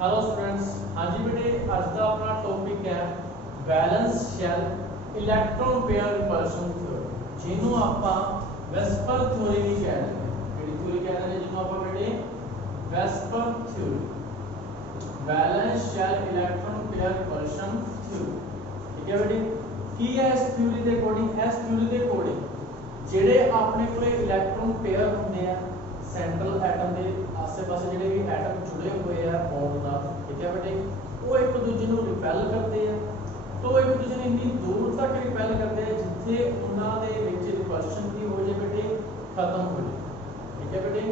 Hello students. हाँ जी बेटे, आज का अपना टॉपिक है valence shell electron pair repulsion theory, जिन्हों ਆਪਾਂ वेस्पर थ्योरी भी कह रहे हैं। ਕਿਹੜੀ थ्योरी कह रहे हैं जिन्हों ਆਪਾਂ बेटे VSEPR theory, valence shell electron pair repulsion theory. ठीक है बेटे, की है इस थ्योरी ਦੇ ਅਕੋਰਡਿੰਗ, ਇਸ ਥ्योरी ਦੇ ਅਕੋਰਡਿੰਗ ਜਿਹੜੇ ਆਪਣੇ ਕੋਲੇ ਇਲੈਕਟ੍ਰੋਨ ਪੇਅਰ ਹੁੰਦੇ ਆ ਸੈਂਟਰਲ ਐਟਮ ਦੇ ਆਸੇ-ਪਾਸੇ ਜਿਹੜੇ ਵੀ ਐਟਮ ਜੁੜੇ ਹੋਏ ਆ ਬੌਂਡ ਨਾਲ, ਠੀਕ ਹੈ ਬੇਟੇ, ਉਹ ਇੱਕ ਦੂਜੇ ਨੂੰ ਰਿਪੈਲ ਕਰਦੇ ਆ। तो एक दूसरे ने इतनी दूर तक रिपेल करते हैं जिथे उन्होंने विच रिपल्शन की हो जाए बेटे खत्म हो जाए। ठीक है बेटे,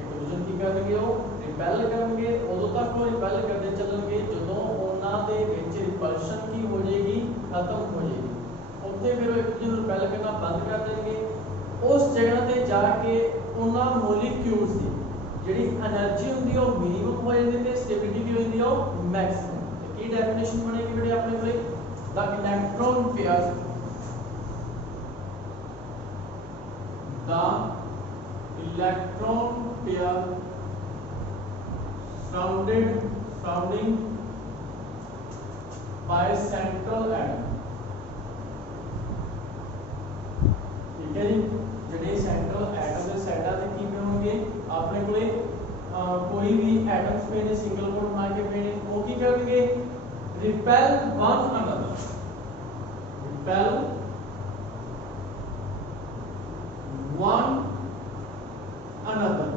एक दूसरे की करेंगे वो रिपेल करेंगे, उदों तक वो रिपेल करते चलेंगे जो उन्होंने विच रिपल्शन की हो जाएगी खत्म हो जाएगी। उत्थे फिर एक दूसरे रिपेल करना बंद कर देंगे। उस जगह पर जाके उन्होंने मोलीक्यूल्स की जिहड़ी एनर्जी होंदी है वो मिनिमम हो जाती है, स्टेबिलिटी की होती है वो मैक्सिमम। की डेफिनेशन बनेगी बेटे अपने को the electron pair, the electron pair surrounding by central atom। ठीक है जी, ਜਿਹੜੇ सेंट्रल एटम ਦੇ ਸਾਈਡਾਂ ਤੇ ਕਿਵੇਂ ਹੋਣਗੇ ਆਪਣੇ ਕੋਲੇ ਕੋਈ ਵੀ एटम्स पे ने सिंगल बॉन्ड बना के पे वो की करेंगे repel one another, repel one another।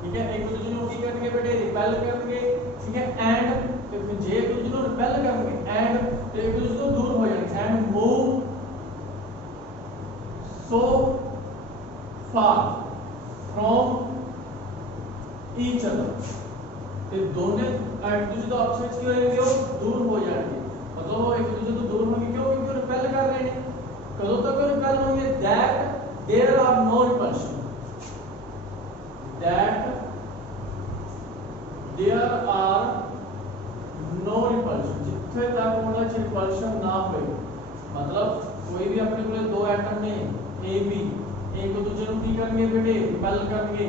ठीक है, एक दूसरे को की करेंगे बेटे रिपेल करेंगे। ठीक है, एंड तो फिर जे एक दूसरे को रिपेल करेंगे एंड तो एक दूसरे को दूर हो जाएंगे and move so far from each other. तो दोनों एक दूसरे तो आपस में क्यों रहेंगे वो दूर हो जाएंगे, मतलब वो एक दूसरे तो दूर होंगे क्यों, क्योंकि रिपेल कर रहे हैं। कदों तक रिपेल होंगे that there are no repulsion, that there are no repulsion, जिथे तक उन्हें रिपल्शन ना हो। मतलब कोई भी अपने को दो एटम ने ए बी एक दूसरे को की करेंगे बेटे रिपेल करेंगे,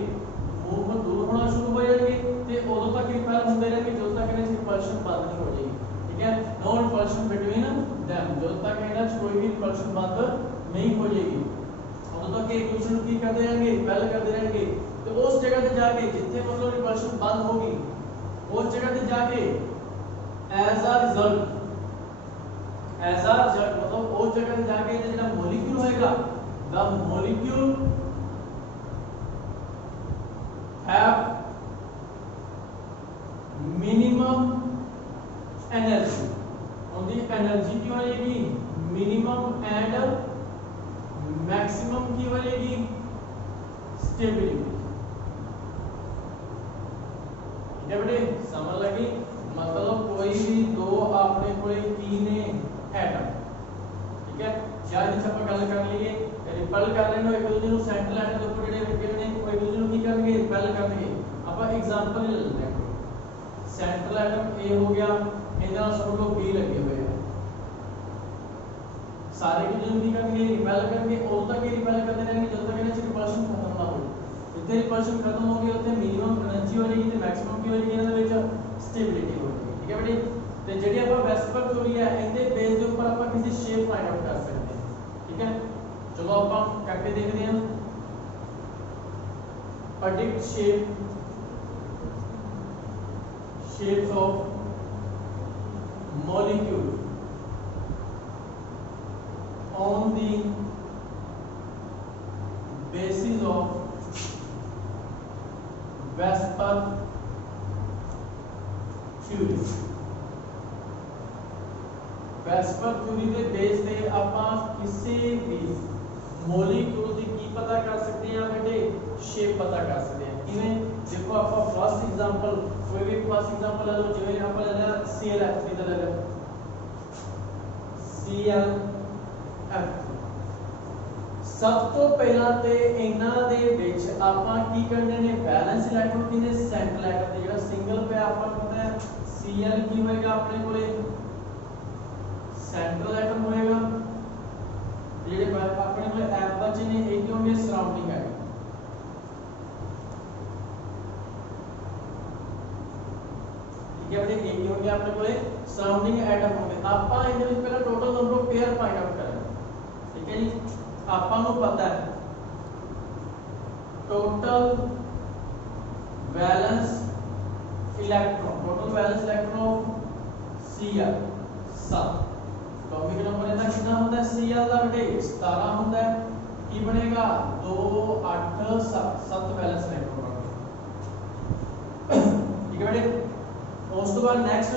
मूव दूर होना शुरू हो जाएंगे ते उदों तक रिपेल होंदे रहेंगे जो तक इन्हें रिपल्शन बंद नहीं हो जाएगी। ठीक है, नो रिपल्शन बिटवीन देम, जो तक इन्हें कोई भी रिपल्शन बंद नहीं हो जाएगी उदों तक एक दूसरे को की करते रहेंगे रिपेल करते रहेंगे। तो उस जगह पे जाके जिथे मतलब रिपल्शन बंद होगी उस जगह पे जाके एज अ रिजल्ट मतलब उस जगह पे जाके जो मॉलिक्यूल होएगा the molecule have minimum energy, उनकी एनर्जी की वालेगी मिनिमम एंड मैक्सिमम की वालेगी स्टेबिलिटी। ठीक है बेटे, समझ लगी। मतलब कोई भी दो अपने कोई की ने एटम, ठीक है, या जिस ਆਪਾਂ ਗੱਲ कर लिए रिपेल कर लेना एक दूसरे ਨੂੰ सेंट्रल एटम ਦੇ ਉੱਪਰ ਜਿਹੜੇ ਲੱਗੇ ਨੇ ਕੋਈ ਦੂਜੇ ਨੂੰ ਕੀ ਕਰਨਗੇ रिपेल करनगे। ਆਪਾਂ एग्जांपल ले लेते हैं, सेंट्रल एटम ए हो गया, ਇਹਨਾਂ ਨਾਲ सब लोग बी लगे हुए हैं, सारे एक दूसरे ਨੂੰ ਕੀ ਕਰਨਗੇ रिपेल करेंगे, उस तक ही रिपेल करते रहेंगे जब तक इनसे रिपल्शन खत्म ना हो। जितने रिपल्शन खत्म होगी उतने मिनिमम एनर्जी हो जाएगी ते मैक्सिमम की हो जाएगी, ਇਹਨਾਂ ਦੇ ਵਿੱਚ स्टेबिलिटी हो जाएगी। ठीक है बेटे, ਤੇ ਜਿਹੜੀ ਆਪਾਂ ਵੈਸਪਰ ਥਿਊਰੀ ਹੈ ਇਹਦੇ ਬੇਸ ਦੇ ਉੱਪਰ ਆਪਾਂ ਕਿਸੇ ਸ਼ੇਪ ਫਾਈਂਡ ਆਊਟ ਕਰ ਸਕਦੇ ਹਾਂ। ठीक है, चलो आप करके देखते हैं। predict shapes of molecule on the basis of Vesper theory। VSEPR theory के बेस पे ਆਪਾਂ ਕਿਸੇ ਵੀ ਮੋਲੀਕਿਊਲ ਦੀ ਕੀ ਪਤਾ ਕਰ ਸਕਦੇ ਹਾਂ बेटे, शेप पता कर सकते हैं। ਕਿਵੇਂ देखो ਆਪਾਂ फर्स्ट एग्जांपल कोई भी फर्स्ट एग्जांपल ले लो, ਜਿਵੇਂ ਆਪਾਂ ਲੈ ਲਿਆ ClF ਦੀ ਲੈ ਲਿਆ ClF। ਸਭ ਤੋਂ ਪਹਿਲਾਂ ਤੇ ਇਹਨਾਂ ਦੇ ਵਿੱਚ ਆਪਾਂ ਕੀ ਕਰਨੇ ਨੇ ਬੈਲੈਂਸ ਇਲੈਕਟ੍ਰੋਨ ਕਿਨੇ ਸੈਂਟਰਲ ਐਟਮ ਤੇ ਜਿਹੜਾ ਸਿੰਗਲ ਪਿਆ ਆਪਾਂ ਪਤਾ ਹੈ Cl ਕੀ ਹੋਏਗਾ ਆਪਣੇ ਕੋਲੇ सेंट्रल एटम होएगा, जेडे अपने को एफ बचे ने एक होंगे सराउंडिंग एटम। ठीक ठीक है बेटे, एक हो गया अपने कोले सराउंडिंग एटम हो गए। ਆਪਾਂ ਇਹਦੇ ਵਿੱਚ ਪਹਿਲਾਂ total number of pair find out ਕਰਾਂਗੇ। ਠੀਕ ਹੈ ਜੀ, ਆਪਾਂ ਨੂੰ ਪਤਾ ਹੈ total valence electron of Cl 7। Topic number ਇਹਦਾ ਕਿੰਨਾ ਹੁੰਦਾ ਹੈ Cl ਦਾ बेटे 17 ਹੁੰਦਾ ਹੈ। ਕੀ ਬਣੇਗਾ 2 8 7 वैलेंस इलेक्ट्रॉन। ठीक है बेटे, ਉਸ ਤੋਂ ਬਾਅਦ ਨੈਕਸਟ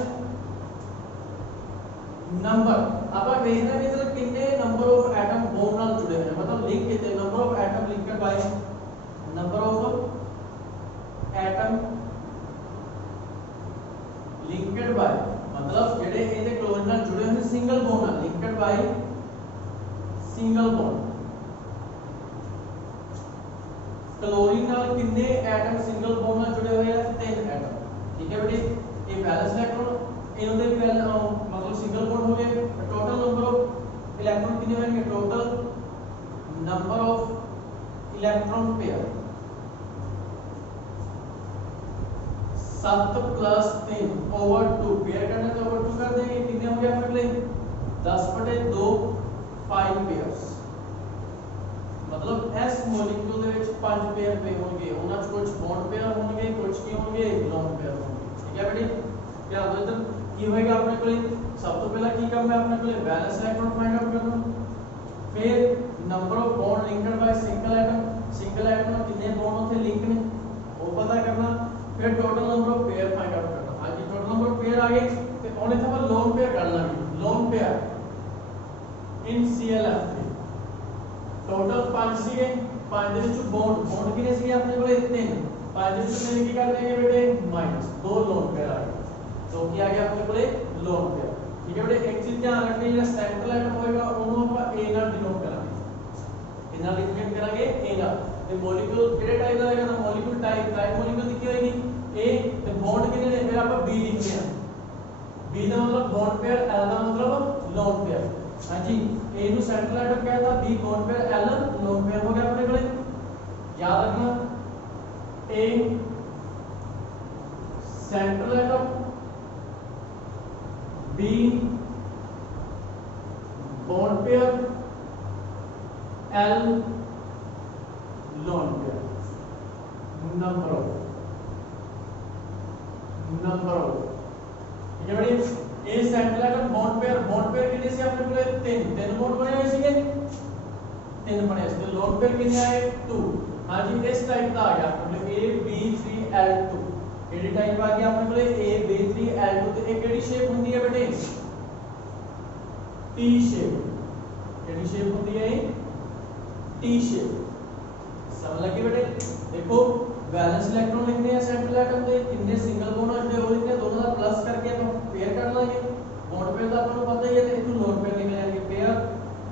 नंबर ਆਪਾਂ ਵੇਖਣਾ ਕਿ ਇਹਦੇ ਕਿੰਨੇ ਨੰਬਰ ਆਫ ਐਟਮ ਬੋਨ ਨਾਲ ਜੁੜੇ ਹੋਏ ਨੇ, ਮਤਲਬ ਲਿੰਕ ਕੀਤੇ number of atom linked by number of atom linked by, मतलब जेडे ਇਹਦੇ क्लोरीन ਨਾਲ जुड़े होए सिंगल बॉन्ड ਨਾਲ linked by single bond. Chlorine ਨਾਲ कितने एटम सिंगल बॉन्ड ਨਾਲ जुड़े हुए हैं 3 एटम। ठीक है बेटे, ये बैलेंस इलेक्ट्रॉन इन्हों दे मतलब सिंगल बॉन्ड हो गए। टोटल नंबर ऑफ इलेक्ट्रॉन कितने होंगे, total number of electron pair 7 plus 3 over 2 pair करना तो ओवर 2 कर देंगे, कितने हो गया अपने लिए 10/2 5 पेयर्स। मतलब एस मॉलिक्यूल ਦੇ ਵਿੱਚ 5 पेयर पे होंगे, ਉਹਨਾਂ ਚ ਕੁਝ बॉन्ड पेयर होंगे, कुछ ਕੀ होंगे लोन पेयर होंगे। ठीक है बेटे, क्या हो इधर ਕੀ ਹੋਏਗਾ ਆਪਣੇ ਕੋਲੇ ਸਭ ਤੋਂ ਪਹਿਲਾਂ ਕੀ ਕੰਮ ਹੈ ਆਪਣੇ ਕੋਲੇ ਵੈਲੈਂਸ ਇਲੈਕਟ੍ਰੋਨ ਫਾਈंड आउट करना, फिर number of bond linked by single atom कितने बॉन्ड उथे लिंक ने वो पता करना, फिर total number of pair find out करना। हां जी, टोटल नंबर ऑफ पेयर आ गए ते ਉਹਨੇ ਤਾਂ ਆਪਾਂ ਲੋन पेयर कर ਲਾਂਗੇ। लोन पेयर इन ClF3 टोटल 5 ਸੀਗੇ, 5 ਦੇ ਵਿੱਚੋਂ ਬੌਂਡ ਕਿੰਨੇ ਸੀਗੇ ਆਪਣੇ ਕੋਲੇ 3, 5 ਦੇ ਵਿੱਚੋਂ ਮੇਰੇ ਕੀ ਕਰ ਦੇंगे बेटे माइनस 2 लोन पेयर आ गए। तो ਕੀ आ गया ਆਪਣੇ ਕੋਲੇ लोन पेयर। ठीक है बेटे, एक चीज ध्यान रखनी है, ਜਿਹੜਾ ਸੈਂਟਰਲ ਐਟਮ ਹੋਏਗਾ ਉਹਨੂੰ ਆਪਾਂ A ਨਾਲ ਡਿਨੋਟ ਕਰਾਂਗੇ, ਇਹਨਾਂ ਰਿਪਰੈਜ਼ੈਂਟ ਕਰਾਂਗੇ A ਨਾਲ। ਤੇ ਮੋਲੀਕੂਲ ਕਿਹੜੇ ਟਾਈਪ ਦਾ ਹੋਏਗਾ, ਤਾਂ ਮੋਲੀਕੂਲ ਟਾਈਪ ਮੋਲੀਕੂਲ ਦੀ ਕੀ ਹੋਏਗੀ A, ਤੇ ਬੌਂਡ ਕਿੰਨੇ ਨੇ ਫਿਰ ਆਪਾਂ B ਲਿਖਦੇ ਹਾਂ। B ਦਾ मतलब बॉन्ड पेयर, L ਦਾ मतलब लोन पेयर। हां जी, A ਨੂੰ ਸੈਂਟਰਲ ਐਟਮ कहता, B bond pair, L lone pair हो गया अपने कोले। याद रखना A central atom, B bond pair, L lone pair. Number of ठीक है बेटे, ए सेंट्रल एटम बॉन्ड पेयर कितने से अपने कोले 3 बॉन्ड बने हुए सीगे, 3 बने इसके लोन पेयर कितने आए 2। हां जी, इस टाइप का आ गया अपने AB3L2। केडी टाइप आ गया अपने कोले AB3L2। ते एक केडी शेप होंदी है बेटे टी शेप। केडी शेप होंदी है टी शेप। समझ लगी बेटे। देखो बैलेंस इलेक्ट्रॉन लिखते हैं सेंट्रल एटम ਦੇ कितने सिंगल बॉन्ड जुड़े हो लिखते हैं, दोनों का प्लस करके हम पेयर कर लाएंगे। बॉन्ड पेयर ਦਾ ਆਪਾਂ ਨੂੰ ਪਤਾ ਹੀ ਹੈ, ਤੇ ਇਥੋਂ ਲੋਨ पेयर ਨਿਕਲ ਜਾਣਗੇ। पेयर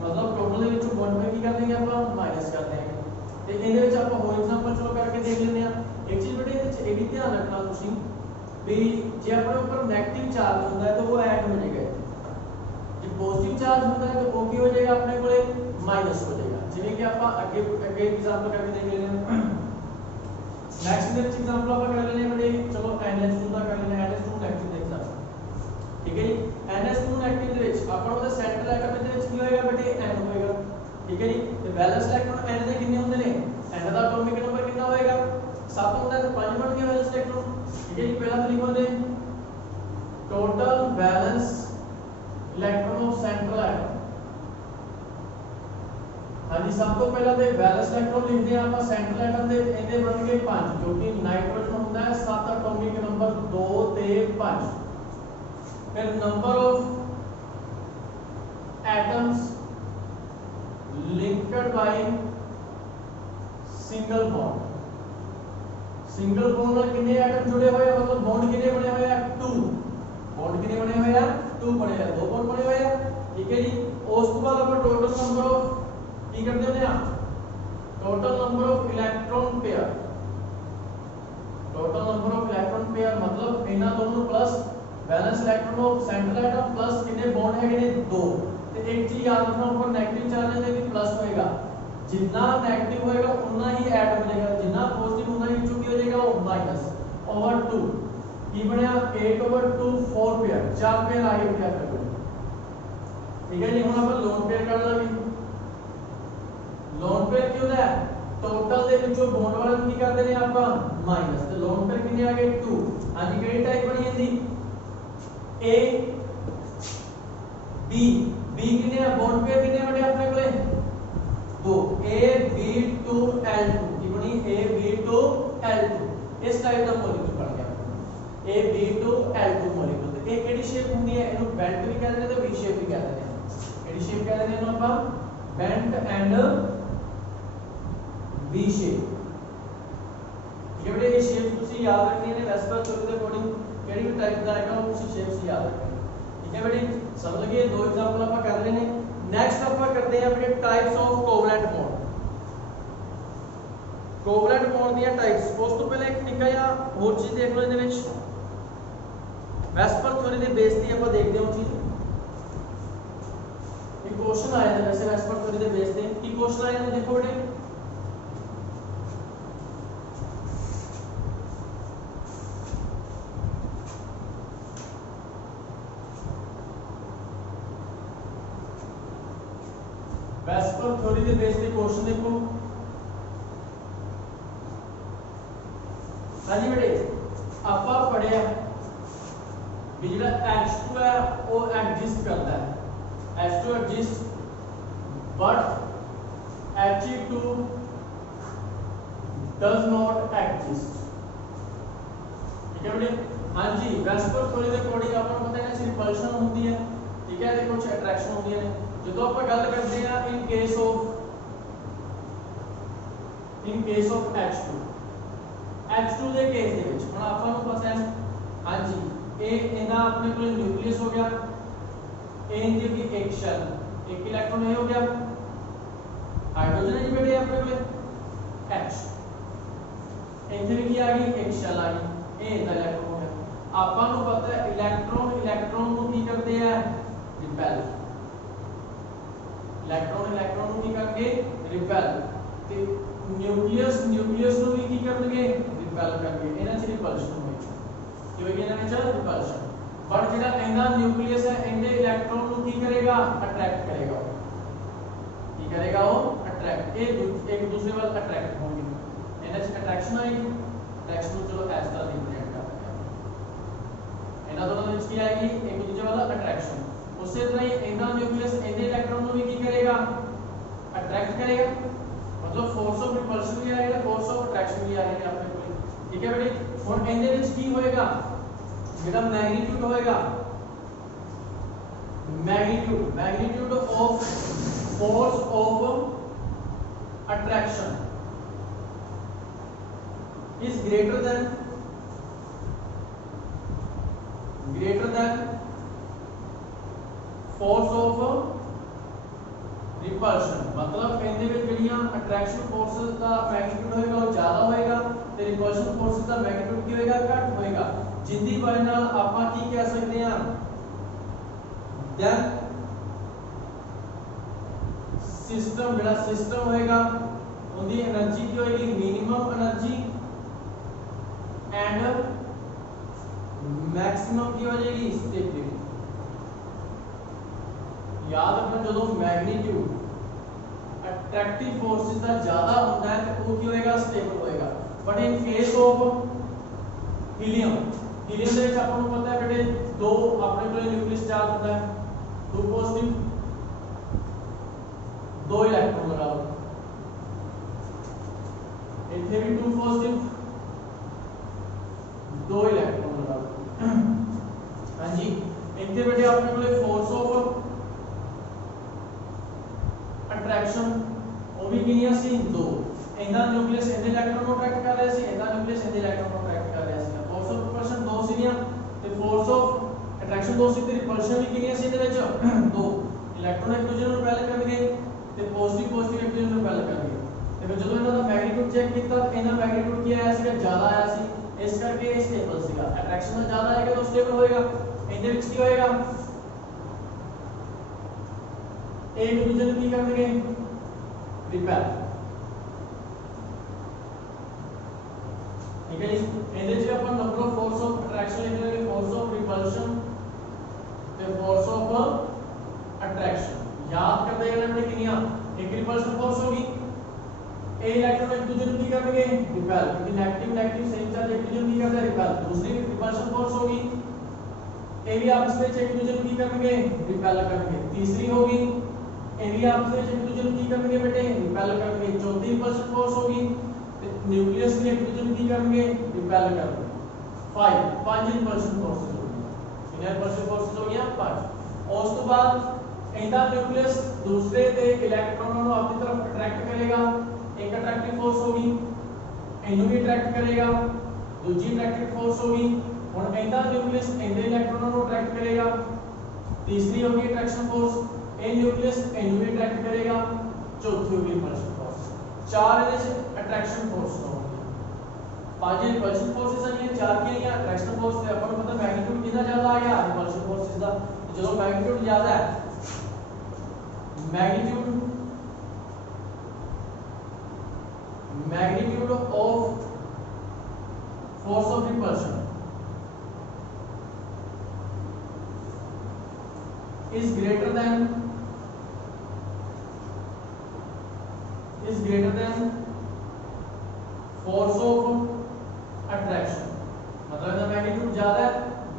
मतलब टोटल ਦੇ ਵਿੱਚੋਂ बॉन्ड पेयर ਕੀ ਕਰ ਦੇंगे ਆਪਾਂ ਮਾਈਨਸ ਕਰ ਦੇंगे। ਤੇ ਇਹਦੇ ਵਿੱਚ ਆਪਾਂ ਹੋਰ ਐਗਜ਼ਾਮਪਲ ਚਲੋ ਕਰਕੇ ਦੇਖ ਲੈਂਦੇ ਆ। ਇੱਕ ਚੀਜ਼ ਬੇਟੇ ਇਹਦੇ ਵਿੱਚ ਇਹ ਵੀ ਧਿਆਨ ਰੱਖਣਾ ਤੁਸੀਂ ਵੀ ਜੇ ਆਪਣੇ ਉੱਪਰ 네ਗੇਟਿਵ ਚਾਰਜ ਹੁੰਦਾ ਹੈ ਤਾਂ ਉਹ ਐਡ ਹੋ ਜਾਏਗਾ, ਜੇ ਪੋਜ਼ਿਟਿਵ ਚਾਰਜ ਹੁੰਦਾ ਹੈ ਤਾਂ ਉਹ ਕੀ ਹੋ ਜਾਏਗਾ ਆਪਣੇ ਕੋਲੇ ਮਾਈਨਸ ਹੋ ਜਾਏਗਾ। ਜਿਵੇਂ ਕਿ ਆਪਾਂ ਅੱਗੇ ਐਗਜ਼ਾਮਪਲ ਕਰਕੇ ਦੇਖ ਲੈਂਦੇ ਹਾਂ। नेक्स्ट ਦੇ ਵਿੱਚ एग्जांपल ਆਪਾਂ ਕਰ ਲੈਣੇ ਬੜੇ, ਚਲੋ NH2 ਦਾ ਕਰ ਲੈਣੇ। NH2 ਨੈਗੇਟਿਵ ਦੇਖ ਸਕਦੇ, ਠੀਕ ਹੈ ਜੀ। NH2 ਨੈਗੇਟਿਵ ਦੇ ਵਿੱਚ ਆਪਾਂ ਉਹਦਾ ਸੈਂਟਰਲ ਐਟਮ ਦੇ ਵਿੱਚ ਕੀ ਹੋਏਗਾ ਬੇਟੇ N ਹੋਏਗਾ, ਠੀਕ ਹੈ ਜੀ। ਤੇ ਵੈਲੈਂਸ ਇਲੈਕਟ੍ਰੋਨ N ਦੇ ਕਿੰਨੇ ਹੁੰਦੇ ਨੇ, N ਦਾ ਐਟੋਮਿਕ ਨੰਬਰ ਕਿੰਨਾ ਹੋਏਗਾ 7 ਹੁੰਦਾ ਹੈ, ਤਾਂ 5 ਬਣਨਗੇ ਵੈਲੈਂਸ ਇਲੈਕਟ੍ਰੋਨ। ਠੀਕ ਹੈ ਜੀ, ਪਹਿਲਾਂ ਤਾਂ ਲਿਖੋ ਦੇ total valence electron of central atom. हाँ जी, सब तो पहला तो बैलेंस इलेक्ट्रॉन लिखते हैं आप सेंट्रल एटम दे, ਇਹਦੇ ਬਣਨਗੇ 5 क्योंकि नाइट्रोजन ਹੁੰਦਾ ਹੈ 7 एटॉमिक नंबर 2 ਤੇ 5। फिर number of atoms linked by single bond ਨਾਲ ਕਿੰਨੇ ਐਟਮ ਜੁੜੇ ਹੋਏ ਆ, मतलब बॉन्ड ਕਿੰਨੇ ਬਣੇ ਹੋਏ ਆ 2। बॉन्ड ਕਿੰਨੇ ਬਣੇ ਹੋਏ ਆ 2 ਬਣੇ ਹੋਏ ਆ, 2 बॉन्ड ਬਣੇ ਹੋਏ ਆ। ठीक है जी, ਉਸ ਤੋਂ ਬਾਅਦ ਆਪਾਂ ਟੋਟਲ ਨੰਬਰ ਆਫ ਕੀ ਕਰਦੇ ਨੇ ਆ total number of electron pair. Total number of electron pair मतलब ਇਹਨਾਂ ਦੋਨੋਂ plus balance electron of central atom plus कितने बॉन्ड ਹੈਗੇ ਨੇ 2। ਤੇ ਇੱਕ ਚੀਜ਼ ਯਾਦ ਰੱਖਣਾ, ਉੱਪਰ 네ਗੇਟਿਵ ਚਾਰਜ ਹੈ ਤੇ प्लस ਹੋਏਗਾ, ਜਿੰਨਾ 네ਗੇਟਿਵ ਹੋਏਗਾ ਉਨਾ ਹੀ ਐਡ ਹੋ ਜਾਏਗਾ, ਜਿੰਨਾ ਪੋਜ਼ਿਟਿਵ ਉਨਾ ਹੀ ਵਿੱਚੋਂ ਕੀ ਹੋ ਜਾਏਗਾ ਉਹ माइनस ओवर 2। की बनया 8/2 4 पेयर 4 पेयर आ गए अपने को। ठीक है जी, हम अपन लोन पेयर कर लांगे। लोन पेयर क्यों है टोटल दे विचों बॉन्ड वाले की कर देने ਆਪਾਂ माइनस ਤੇ लोन पेयर कितने आ गए 2। हां जी केड़ी टाइप बनी है ए बी बी कितने है बॉन्ड पेयर कितने बने अपने कोले 2 A B two L two की बनी A B two L two. इस टाइप का मॉलिक्यूल बन गया A B two L two molecule. ये केड़ी शेप होंदी है इनु बेंट भी कहते हैं ते वी शेप भी कहते हैं। केड़ी शेप कहते हैं इनु ਆਪਾਂ बेंट एंड वी शेप। ठीक है बेटे ये शेप ਤੁਸੀਂ याद रखनी है वेस्पर थ्योरी के अकॉर्डिंग केड़ी भी टाइप का आएगा उसी शेप से याद रखना। ठीक है बेटे समझ गए। दो एग्जांपल ਆਪਾਂ कर लेने। नेक्स्ट ਆਪਾਂ करते हैं बेटे types of covalent bond. Covalent bond ਦੀਆਂ टाइप्स ਉਸ ਤੋਂ ਪਹਿਲਾਂ ਇੱਕ ਨਿੱਕਾ ਜਿਹਾ ਹੋਰ ਚੀਜ਼ ਦੇਖ ਲਓ ਇਹਦੇ ਵਿੱਚ वेस्पर थ्योरी ਦੇ बेस ਤੇ ਆਪਾਂ ਦੇਖਦੇ ਹਾਂ ਉਹ ਚੀਜ਼। एक क्वेश्चन आया था वैसे वेस्पर थ्योरी ਦੇ बेस ਤੇ ਕੀ क्वेश्चन आया था देखो बेटे वेस्पर थ्योरी के बेस पे क्वेश्चन देखो। हाँ जी बेटे आपा पढ़िया भी जिहड़ा H2 है वो एग्जिस्ट करता है H2 exist but He2 does not exist. ठीक है बेटे हाँ जी वेस्पर थ्योरी के अकॉर्डिंग आपको पता है ना रिपल्शन होती है। ठीक है कुछ अट्रैक्शन होती है। जो आप गल करते हैं इन केस ऑफ H2 के केस दे विच हुण आपां नूं पता है हां जी ए इहदा अपने कोल न्यूक्लियस हो गया ए इंदी की एक शेल एक इलेक्ट्रॉन ए हो गया हाइड्रोजन है जी बेटे अपने कोल H इथे भी की आ गई एक शेल आ गई ए इंदा इलेक्ट्रॉन हो गया। आपां नूं पता है इलेक्ट्रॉन नूं की करते हैं रिपेल इलेक्ट्रॉन ਨੂੰ ਕੀ ਕਰਨਗੇ ਰਿਪੈਲ ਤੇ ਨਿਊਕਲੀਅਸ ਨੂੰ ਵੀ ਕੀ ਕਰਨਗੇ ਰਿਪੈਲ ਕਰਨਗੇ। ਇਹਨਾਂ 'ਚ ਰਿਪਲਸ਼ਨ ਹੋਏਗੀ ਕੀ ਹੋਏਗੀ ਇਹਨਾਂ ਵਿੱਚ ਰਿਪਲਸ਼ਨ। ਪਰ ਜਿਹੜਾ ਇਹਦਾ ਨਿਊਕਲੀਅਸ ਹੈ ਇਹਦੇ ਇਲੈਕਟ੍ਰੋਨ ਨੂੰ ਕੀ ਕਰੇਗਾ ਅਟਰੈਕਟ ਕਰੇਗਾ। ਕੀ ਕਰੇਗਾ ਉਹ ਅਟਰੈਕਟ ਇਹ ਇੱਕ ਦੂਸਰੇ ਵੱਲ ਅਟਰੈਕਟ ਹੋਣਗੇ। ਇਹਨਾਂ 'ਚ ਅਟਰੈਕਸ਼ਨ ਆਏਗੀ। ਅਟਰੈਕਸ਼ਨ ਨੂੰ ਚਲੋ ਇਸ ਤਰ੍ਹਾਂ ਰਿਪਰੈਜ਼ੈਂਟ ਕਰਦੇ ਹਾਂ। ਇਹਨਾਂ ਦੋਨਾਂ ਦੇ ਵਿੱਚ ਕੀ ਆਏਗੀ ਇੱਕ ਦੂਜੇ ਵੱਲ ਅਟਰੈਕਸ਼ਨ। उसी तरह ही इनका न्यूक्लियस इनके इलेक्ट्रॉन को भी की करेगा अट्रैक्ट करेगा मतलब फोर्स ऑफ रिपल्शन भी आएगा फोर्स ऑफ अट्रैक्शन भी आएगा अपने को। ठीक है बेटे और इनके विच की होएगा जेड़ा मैग्नीट्यूड होएगा magnitude of force of attraction is greater than force of repulsion. मतलब इनदे विच जड़ियां अट्रैक्शन फोर्सेस का मैग्नीट्यूड होएगा वो ज्यादा होएगा ते रिपल्शन फोर्सेस का मैग्नीट्यूड की होएगा घट होएगा। जिंदी वजह नाल आपां की कह सकते हैं दैन सिस्टम जेड़ा सिस्टम होएगा उनकी एनर्जी की होएगी मिनिमम एनर्जी एंड मैक्सिमम की हो जाएगी स्टेबिलिटी। याद रखना जो मैग्नीट्यूड अट्रैक्टिव फोर्सेस का ज्यादा होता है तो वो की होएगा स्टेबल होएगा। But in case of helium दे विच आपको पता है बेटे दो अपने को न्यूक्लियस चार्ज होता है दो पॉजिटिव दो इलेक्ट्रॉन लगाओ इथे भी टू पॉजिटिव दो इलेक्ट्रॉन लगाओ। हां जी इथे बेटे अपने को फोर्स ऑफ अट्रैक्शन वो भी किनिया सी दो इनका न्यूक्लियस इनके इलेक्ट्रॉन को अट्रैक्ट कर रहा सी इनका न्यूक्लियस इनके इलेक्ट्रॉन को अट्रैक्ट कर रहा सी। फोर्स ऑफ रिपल्शन दो सीनिया ते फोर्स ऑफ अट्रैक्शन दो सी ते रिपल्शन भी किनिया सी इहदे विच दो इलेक्ट्रॉन एक दूसरे को रिपेल करनगे ते पॉजिटिव एक दूसरे को रिपेल करनगे। ते फिर जदों इन्हां दा मैग्नीट्यूड चेक कीता इन्हां मैग्नीट्यूड की आया सीगा ज्यादा आया सी इस करके ये स्टेबल सीगा। अट्रैक्शन ज्यादा आएगा तो स्टेबल होएगा। इनदे विच की होएगा एक दूसरे की करनगे रिपेल। ठीक ठीक है जी। ਇਹਦੇ ਚ ਆਪਾਂ number of force of attraction ਲਿਖ ਲਾਂਗੇ, ਫੋਰਸ ਆਫ ਰਿਪਲਸ਼ਨ ਤੇ ਫੋਰਸ ਆਫ ਅਟਰੈਕਸ਼ਨ। ਯਾਦ ਕਰਦੇ ਰਹਿਣਾ ਬੇਟੇ ਕਿੰਨੀਆਂ, ਇੱਕ ਰਿਪਲਸ਼ਨ ਫੋਰਸ ਹੋਗੀ, ਇਹ ਇਲੈਕਟ੍ਰੋਨ ਇੱਕ ਦੂਜੇ ਨੂੰ ਕੀ ਕਰਨਗੇ, ਰਿਪੈਲ, ਕਿਉਂਕਿ ਨੈਗੇਟਿਵ ਨੈਗੇਟਿਵ ਸੇਮ ਚਾਰਜ ਇੱਕ ਦੂਜੇ ਨੂੰ ਕੀ ਕਰਦਾ, ਰਿਪੈਲ। ਦੂਸਰੀ ਰਿਪਲਸ਼ਨ ਫੋਰਸ ਹੋਗੀ, ਇਹ ਵੀ ਆਪਸ ਵਿੱਚ ਇੱਕ ਦੂਜੇ ਨੂੰ ਕੀ ਕਰਨਗੇ, ਰਿਪੈਲ ਕਰਨਗੇ। ਤੀਸਰੀ ਹੋਗੀ, ਇਹ ਵੀ ਆਪਸ ਵਿੱਚ ਇੱਕ ਦੂਜੇ ਨੂੰ ਕੀ ਕਰਨਗੇ ਬੇਟੇ, ਰਿਪੈਲ ਕਰਨਗੇ। ਚੌਥੀ ਰਿਪਲਸ਼ਨ ਫੋਰਸ ਹੋਗੀ, न्यूक्लियस भी एक दूसरे को की करेंगे, रिपेल करेंगे। 5 5 रिपल्शन फोर्सेस हो गई, कितने रिपल्शन फोर्सेस हो गया 5। और उसके बाद ਇਹਦਾ न्यूक्लियस दूसरे ਤੇ ਇਲੈਕਟ੍ਰੋਨਾਂ ਨੂੰ ਆਪਣੀ ਤਰਫ ਅਟਰੈਕਟ ਕਰੇਗਾ, ਇੱਕ ਅਟਰੈਕਟਿਵ ਫੋਰਸ ਹੋਗੀ, ਇਹਨੂੰ ਵੀ ਅਟਰੈਕਟ ਕਰੇਗਾ, ਦੂਜੀ ਅਟਰੈਕਟਿਵ ਫੋਰਸ ਹੋਗੀ। ਹੁਣ ਇਹਦਾ न्यूक्लियस ਇਹਦੇ ਇਲੈਕਟ੍ਰੋਨਾਂ ਨੂੰ ਅਟਰੈਕਟ ਕਰੇਗਾ, ਤੀਸਰੀ ਹੋਗੀ ਅਟਰੈਕਸ਼ਨ ਫੋਰਸ, ਇਹ न्यूक्लियस ਇਹਨੂੰ ਵੀ ਅਟਰੈਕਟ ਕਰੇਗਾ, ਚੌਥੀ ਹੋਗੀ ਰਿਪਲਸ਼ਨ ਫੋਰਸ। चार ਇਹਦੇ अट्रैक्शन फोर्स होंगे, पांच रिपल्शन फोर्सेस आ गई, चार की है अट्रैक्शन फोर्स। ਤੇ ਆਪਾਂ ਨੂੰ ਪਤਾ मैग्नीट्यूड कितना ज्यादा आ गया रिपल्शन फोर्सेस ਦਾ, ਜਦੋਂ मैग्नीट्यूड ज्यादा है, magnitude of force of repulsion is greater than force of attraction, मतलब इसका मैग्नीट्यूड ज्यादा है,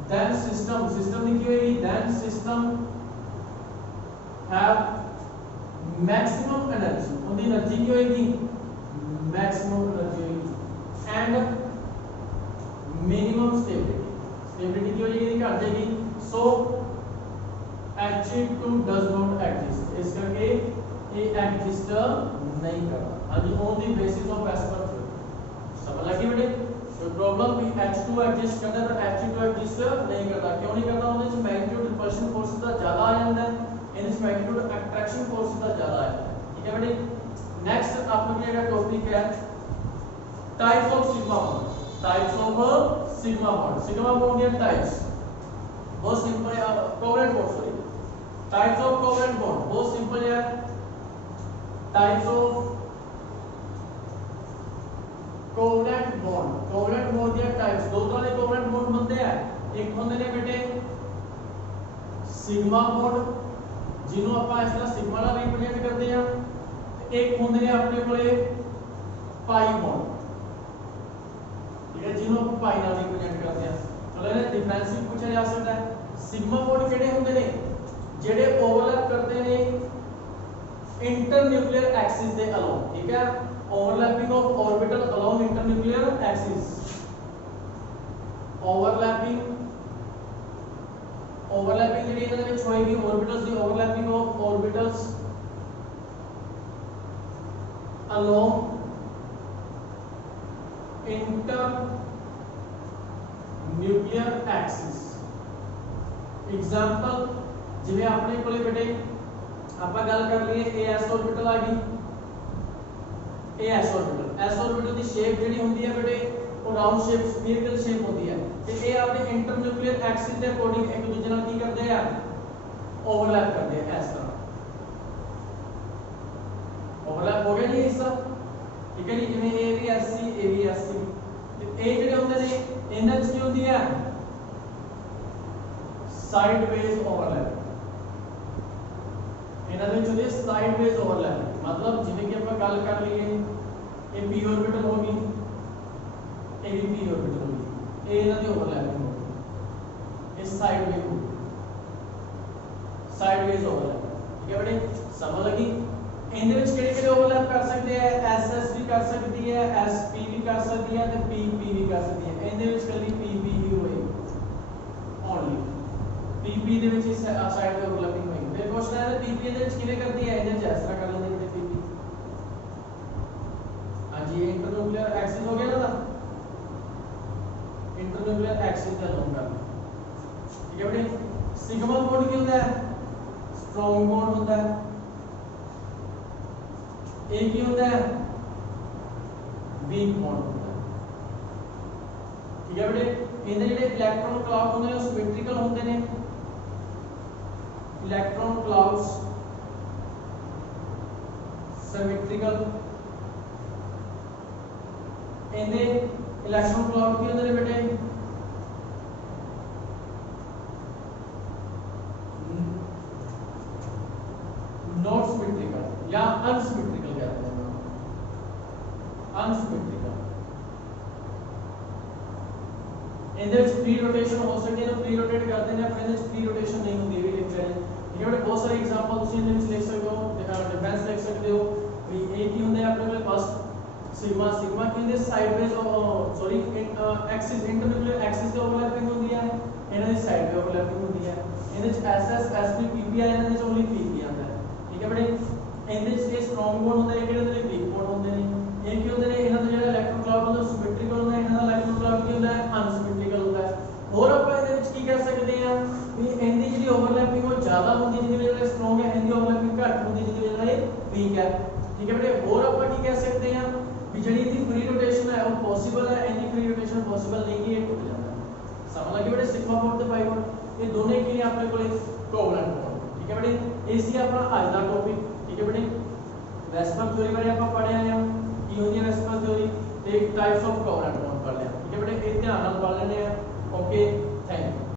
then सिस्टम लिखी होगी, then system have maximum energy, उनकी एनर्जी की होगी मैक्सिमम एनर्जी होगी, and minimum stability की हो जाएगी, घट जाएगी। so H2 does not exist, इस करके ये एग्जिस्ट नहीं करता। हाँ जी, ऑन द बेसिस ऑफ एस्पर थ्योरी, समझ लगी बेटे। कोई प्रॉब्लम भी H2 एग्जिस्ट करता है पर H2 एग्जिस्ट नहीं करता, क्यों नहीं करता? ਉਹਦੇ ਚ मैग्नीट्यूड रिपल्शन फोर्स ਦਾ ਜ਼ਿਆਦਾ आ ਜਾਂਦਾ है, ਇਹਦੇ ਚ मैग्नीट्यूड अट्रैक्शन फोर्स ਦਾ ਜ਼ਿਆਦਾ आ जाता है। ठीक है बेटे। नेक्स्ट आपका क्या टॉपिक है, types of sigma bond. Types of sigma bond, sigma bond या टाइप्स, बहुत सिंपल है। Covalent bond, sorry, types of covalent bond बहुत सिंपल है। टाइप्स ऑफ कोवेलेंट बॉन्ड या टाइप्स, दो तरह के कोवेलेंट बॉन्ड बनते हैं। एक होंगे ने बेटे सिग्मा बॉन्ड, जिन्हों ਆਪਾਂ ਇਸ ਤਰ੍ਹਾਂ सिग्मा ਨਾਲ रिप्रेजेंट करते हैं, एक होंगे ने अपने कोले पाई बॉन्ड, ठीक है, जिन्हों ਆਪਾਂ पाई ਨਾਲ रिप्रेजेंट करते हैं। चलो ਇਹਦਾ डिफरेंस भी पूछा जा सकता है। सिग्मा बॉन्ड ਕਿਹੜੇ ਹੁੰਦੇ ਨੇ, ਜਿਹੜੇ ओवरलैप करते ਨੇ इंटरन्यूक्लियर एक्सिस दे अलोंग, ठीक है, overlapping of orbital along internuclear axis, overlapping ਜਿਹੜੀ ਇਹਨਾਂ ਦੇ ਵਿੱਚ ਹੋਏਗੀ orbitals the overlapping of orbitals along internuclear axis. Example जिवें अपने कोले बेटे ਆਪਾਂ ਗੱਲ ਕਰ ਲਈਏ AS ऑर्बिटल आ गई, AS ऑर्बिटल ਦੀ ਸ਼ੇਪ ਜਿਹੜੀ ਹੁੰਦੀ ਹੈ ਬੇਟੇ ਉਹ ਰਾਉਂਡ ਸ਼ੇਪ स्फीयरिकल ਸ਼ੇਪ ਹੁੰਦੀ ਹੈ, ਤੇ ਇਹ ਆਪਣੇ ਇੰਟਰਨਿਊਕਲੀਅਰ ਐਕਸਿਸ ਦੇ ਅਕੋਰਡਿੰਗ ਇੱਕ ਦੂਜੇ ਨਾਲ ਕੀ ਕਰਦੇ ਆ, ओवरलैप करते हैं। ਇਸ ਤਰ੍ਹਾਂ ओवरलैप ਹੋ ਗਿਆ ਜੀ ਇਸ ਤਰ੍ਹਾਂ, ਠੀਕ ਹੈ ਜੀ। ਜਿਵੇਂ A we SC A we SC, ਤੇ ਇਹ ਜਿਹੜੇ ਹੁੰਦੇ ਨੇ ਇਹਨਾਂ ਵਿੱਚ ਕੀ ਹੁੰਦੀ ਹੈ, ਸਾਈਡਵੇਜ਼ ओवरलैप। ਇਹਨਾਂ ਦੇ ਵਿੱਚ ਹੁੰਦੀ ਹੈ ਸਾਈਡਵੇਜ਼ ओवरलैप, मतलब ਜਿਵੇਂ ਕਿ ਆਪਾਂ ਗੱਲ ਕਰ ਲਈਏ ਇਹ p ऑर्बिटल होगी, ਇਹ ਵੀ p ऑर्बिटल होगी, ਇਹ ਇਹਨਾਂ ਦੀ ओवरलैपिंग होगी, ਇਹ साइडवेज होगी, साइडवेज ओवरलैप। ठीक है बेटे, समझ लगी। ਇਹਦੇ ਵਿੱਚ ਕਿਹੜੇ ਕਿਹੜੇ ओवरलैप कर सकते हैं, SS भी कर सकती है, SP भी कर सकती है, ਤੇ PP भी कर सकती है। ਇਹਦੇ ਵਿੱਚ ਕੱਲੀ PP ਹੀ ਹੋਏਗੀ, ओनली PP ਦੇ ਵਿੱਚ ਇਸ ਸਾਈਡ ਤੇ ओवरलैपिंग ਹੋਏਗੀ। ਫਿਰ ਕੁਐਸਚਨ ਹੈ PP ਦੇ ਵਿੱਚ ਕਿਵੇਂ ਕਰਦੀ ਹੈ, ਇਹਦੇ ਵਿੱਚ ਇਸ ਤਰ੍ਹਾਂ ਕਰ ਲੈਂਦੇ बेटे PP। ਹਾਂਜੀ, इंटरन्यूक्लियर एक्सिस हो गया ना, इंटरन्यूक्लियर एक्सिस का अलोंग करना। ठीक है बेटे। सिग्मा बॉन्ड क्या होता है, स्ट्रॉन्ग बॉन्ड होता है। एक ही होता है वीक बॉन्ड होता है। ठीक है बेटे। इनके ਜਿਹੜੇ इलेक्ट्रॉन क्लाउड होंगे वो सिमेट्रिकल होते हैं, इलेक्ट्रॉन क्लाउड्स सिमेट्रिकल। इनके इलेक्ट्रॉन क्लाउड की होंगे ने बेटे नॉट सिमेट्रिकल या अनसिमेट्रिकल कहते हैं अनसिमेट्रिकल इनदे फ्री रोटेशन हो सकती है फ्री रोटेट करते हैं फिर इनदे फ्री रोटेशन नहीं होती भी लिख रहे हैं ठीक है बेटे बहुत सारे एग्जांपल ਤੁਸੀਂ ਇਹਦੇ ਵਿੱਚ ਲਿਖ ਸਕਦੇ ਹੋ डिफेंस लिख सकते हो ਵੀ ਇਹ ਕੀ ਹੁੰਦਾ ਹੈ ਆਪਣੇ ਕੋਲ ਫਸਟ सिग्मा सिग्मा की ਹੁੰਦੀ ਸਾਈਡਵੇਜ਼ ਸੌਰੀ ਐਕਸਿਸ ਇੰਟਰਨਲ ਐਕਸਿਸ ਤੇ ਓਵਰਲੈਪਿੰਗ ਹੁੰਦੀ ਹੈ ਇਹਨਾਂ ਦੀ ਸਾਈਡ ਤੇ ਓਵਰਲੈਪਿੰਗ ਹੁੰਦੀ ਹੈ ਇਹਦੇ ਵਿੱਚ ਐਸਐਸ ਐਸਪੀ ਪੀਪੀ ਆ ਇਹਨਾਂ ਦੇ ਵਿੱਚ ਓਨਲੀ ਪੀਪੀ ਆਉਂਦਾ ਹੈ ਠੀਕ ਹੈ ਬੜੇ ਇਹਦੇ ਵਿੱਚ ਇਹ ਸਟਰੋਂਗ ਬੌਂਡ ਹੁੰਦੇ ਨੇ ਕਿਹੜੇ ਹੁੰਦੇ ਨੇ ਵੀਕ ਬੌਂਡ ਹੁੰਦੇ ਨੇ ਇਹ ਕੀ ਹੁੰਦੇ ਨੇ ਇਹਨਾਂ ਦਾ ਜਿਹੜਾ ਇਲੈਕਟ੍ਰੋਨ ਕਲਾਉਡ ਹੁੰਦਾ ਸਿਮੈਟ੍ਰਿਕਲ ਹੁੰਦਾ ਇਹਨਾਂ ਦਾ ਇਲੈਕਟ੍ਰੋਨ ਕਲਾਉਡ ਕੀ ਹੁੰਦਾ ਹੈ ਅਨਸਿਮੈਟ੍ਰਿਕਲ ਹੁੰਦਾ ਹੈ ਹੋਰ ਆਪਾਂ ਇਹਦੇ ਵਿੱਚ ਕੀ ਕਹਿ ਸਕਦੇ ਆ ਵੀ ਇਹਦੀ ਜਿਹੜੀ ਓਵਰਲੈਪਿੰਗ ਉਹ ਜ਼ਿਆਦਾ ਹੁੰਦੀ ਜਿਹਦੀ ਵਜ੍ਹਾ ਨਾਲ ਸਟਰੋਂਗ ਹੈ ਇਹਦੀ ਓਵਰਲੈਪਿੰਗ ਘੱਟ ਹੁੰਦੀ ਜਿਹਦੀ ਵਜ੍ਹਾ ਨਾਲ ਇਹ ਵੀਕ ਹੈ ਠੀਕ ਹੈ ਬੇਟੇ ਹੋਰ ਆਪਾਂ ਕੀ ਕਹਿ ਸਕਦੇ ਆ ਵੀ ਜਿਹੜੀ ਇਹਦੀ ਫ੍ਰੀ ਰੋਟੇਸ਼ਨ ਹੈ ਉਹ ਪੋਸੀਬਲ ਹੈ ਇਹਦੀ ਫ੍ਰੀ ਰੋਟੇਸ਼ਨ ਪੋਸੀਬਲ ਨਹੀਂ ਕਿ ਇਹ ਟੁੱਟ ਜਾਂਦਾ ਸਮਝ ਲੱਗੀ ਬੇਟੇ ਸਿਗਮਾ ਬੌਂਡ ਤੇ ਪਾਈ ਬੌਂਡ ਇਹ ਦੋਨੇ ਕੀ ਨੇ ਆਪਣੇ ਕੋਲੇ ਕੋਵਲੈਂਟ ਬੌਂਡ ਠੀਕ ਹੈ ਬੇਟੇ ਇਹ ਸੀ ਆਪਣਾ ਅੱਜ ਦਾ ਟੌਪਿਕ ਠੀਕ ਹੈ ਬੇਟੇ ਵੈਸਪਰ ਥਿਊਰੀ ਬਾਰੇ ਆਪਾਂ ਪੜ੍ਹਿਆ ਆ ਕੀ ਹੁੰਦੀ ਹੈ ਵੈਸਪਰ ਥਿਊਰੀ ਤੇ ਟਾਈਪਸ ਆਫ ਕੋਵਲੈਂਟ ਬੌਂਡ ਪੜ੍ਹ ਲਿਆ ਠੀਕ ਹੈ ਬੇਟੇ ਇਹ ਧਿਆਨ ਨਾਲ ਪੜ੍ਹ ਲੈਣੇ ਆ ओके थैंक यू।